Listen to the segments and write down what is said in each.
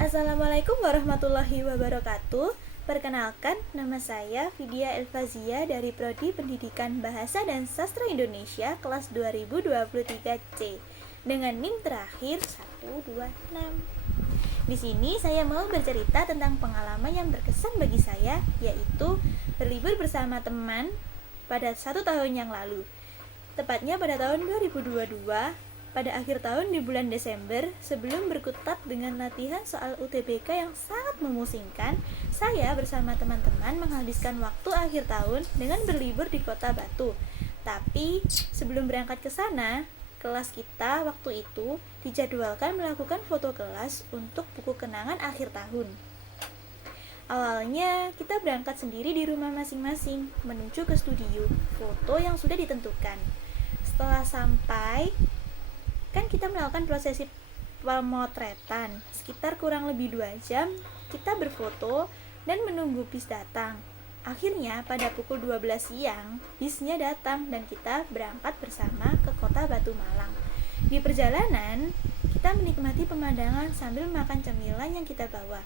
Assalamualaikum warahmatullahi wabarakatuh. Perkenalkan, nama saya Vidya Elfazia dari Prodi Pendidikan Bahasa dan Sastra Indonesia kelas 2023C dengan NIM terakhir 126. Di sini saya mau bercerita tentang pengalaman yang berkesan bagi saya, yaitu berlibur bersama teman pada 1 tahun yang lalu. Tepatnya pada tahun 2022, pada akhir tahun di bulan Desember, sebelum berkutat dengan latihan soal UTBK yang sangat memusingkan, saya bersama teman-teman menghabiskan waktu akhir tahun dengan berlibur di kota Batu. Tapi sebelum berangkat ke sana, kelas kita waktu itu dijadwalkan melakukan foto kelas untuk buku kenangan akhir tahun. Awalnya kita berangkat sendiri di rumah masing-masing menuju ke studio foto yang sudah ditentukan. Setelah sampai, kan kita melakukan prosesi pemotretan sekitar kurang lebih 2 jam. Kita berfoto dan menunggu bis datang. Akhirnya pada pukul 12 siang bisnya datang dan kita berangkat bersama ke kota Batu Malang. Di perjalanan kita menikmati pemandangan sambil makan cemilan yang kita bawa.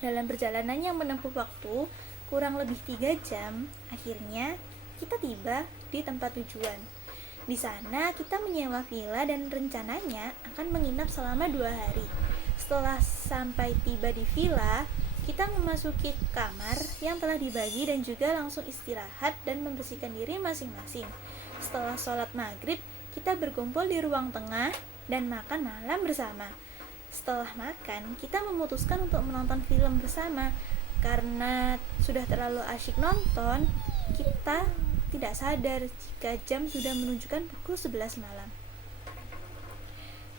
Dalam perjalanan yang menempuh waktu kurang lebih 3 jam, akhirnya kita tiba di tempat tujuan. Di sana kita menyewa villa dan rencananya akan menginap selama 2 hari. Setelah sampai tiba di villa, kita memasuki kamar yang telah dibagi dan juga langsung istirahat dan membersihkan diri masing-masing. Setelah sholat maghrib, kita berkumpul di ruang tengah dan makan malam bersama. Setelah makan, kita memutuskan untuk menonton film bersama. Karena sudah terlalu asyik nonton, kita tidak sadar jika jam sudah menunjukkan pukul 11 malam.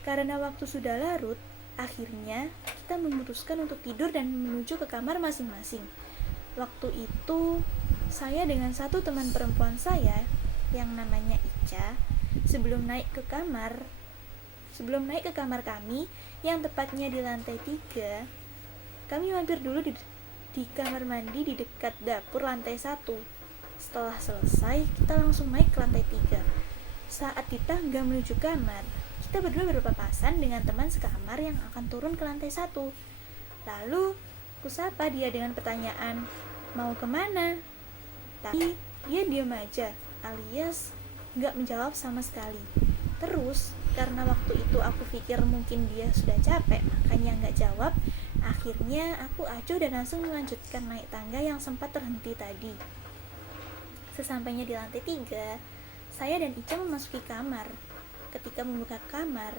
Karena waktu sudah larut, akhirnya kita memutuskan untuk tidur dan menuju ke kamar masing-masing. Waktu itu, saya dengan satu teman perempuan saya yang namanya Ica, sebelum naik ke kamar kami yang tepatnya di lantai 3, kami mampir dulu di kamar mandi di dekat dapur lantai 1. Setelah selesai, kita langsung naik ke lantai 3. Saat di tangga menuju kamar, kita berdua berpapasan dengan teman sekamar yang akan turun ke lantai 1. Lalu, kusapa dia dengan pertanyaan, mau kemana? Tapi, dia diam aja, alias gak menjawab sama sekali. Terus, karena waktu itu aku pikir mungkin dia sudah capek, makanya gak jawab, akhirnya aku acuh dan langsung melanjutkan naik tangga yang sempat terhenti tadi. Sesampainya di lantai 3, saya dan Ica memasuki kamar. Ketika membuka kamar,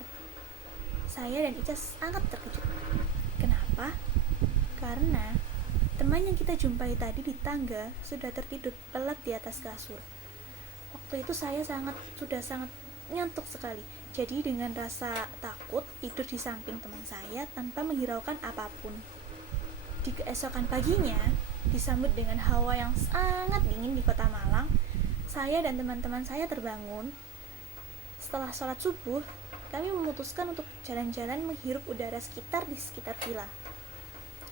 saya dan Ica sangat terkejut. Kenapa? Karena teman yang kita jumpai tadi di tangga sudah tertidur lelap di atas kasur. Waktu itu saya sudah sangat ngantuk sekali. Jadi dengan rasa takut tidur di samping teman saya tanpa menghiraukan apapun. Di keesokan paginya, disambut dengan hawa yang sangat dingin di kota Malang, saya dan teman-teman saya terbangun. Setelah sholat subuh, kami memutuskan untuk jalan-jalan menghirup udara di sekitar villa.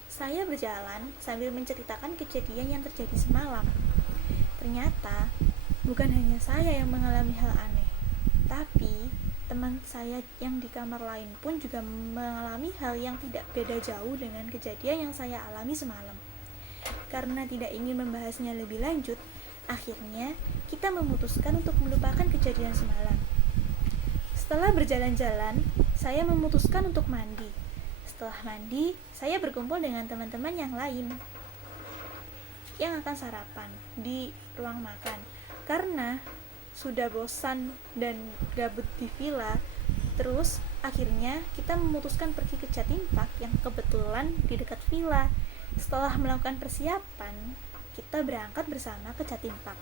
Saya berjalan sambil menceritakan kejadian yang terjadi semalam. Ternyata, bukan hanya saya yang mengalami hal aneh, tapi teman saya yang di kamar lain pun juga mengalami hal yang tidak beda jauh dengan kejadian yang saya alami semalam. Karena tidak ingin membahasnya lebih lanjut, akhirnya kita memutuskan untuk melupakan kejadian semalam. Setelah berjalan-jalan, saya memutuskan untuk mandi. Setelah mandi, saya berkumpul dengan teman-teman yang lain yang akan sarapan di ruang makan. Karena sudah bosan dan gabut di villa, terus akhirnya kita memutuskan pergi ke Jatim Park yang kebetulan di dekat villa. Setelah melakukan persiapan, kita berangkat bersama ke Jatim Park.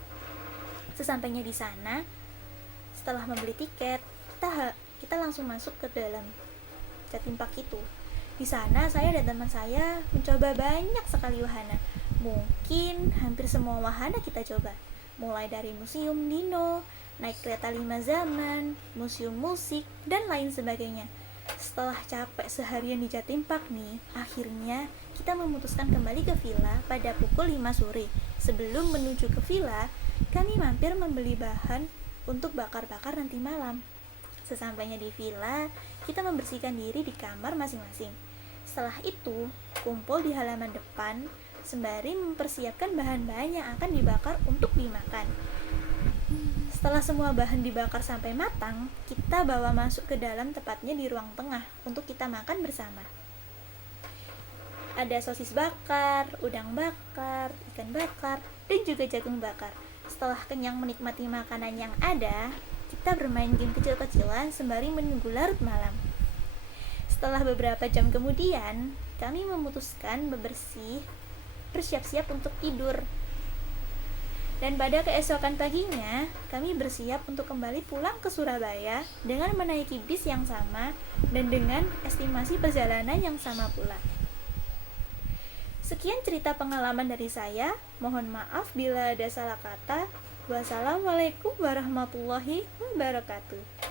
Sesampainya di sana, setelah membeli tiket, kita langsung masuk ke dalam Jatim Park itu. Di sana saya dan teman saya mencoba banyak sekali wahana. Mungkin hampir semua wahana kita coba. Mulai dari museum dino, naik kereta 5 zaman, museum musik, dan lain sebagainya. Setelah capek seharian di Jatim Park nih, akhirnya kita memutuskan kembali ke villa pada pukul 5 sore. Sebelum menuju ke villa, kami mampir membeli bahan untuk bakar-bakar nanti malam. Sesampainya di villa, kita membersihkan diri di kamar masing-masing. Setelah itu, kumpul di halaman depan sembari mempersiapkan bahan-bahan yang akan dibakar untuk dimakan. Setelah semua bahan dibakar sampai matang, kita bawa masuk ke dalam, tepatnya di ruang tengah, untuk kita makan bersama. Ada sosis bakar, udang bakar, ikan bakar, dan juga jagung bakar. Setelah kenyang menikmati makanan yang ada, kita bermain game kecil-kecilan sembari menunggu larut malam. Setelah beberapa jam kemudian, kami memutuskan bebersih, bersiap-siap untuk tidur. Dan pada keesokan paginya, kami bersiap untuk kembali pulang ke Surabaya dengan menaiki bis yang sama dan dengan estimasi perjalanan yang sama pula. Sekian cerita pengalaman dari saya. Mohon maaf bila ada salah kata. Wassalamualaikum warahmatullahi wabarakatuh.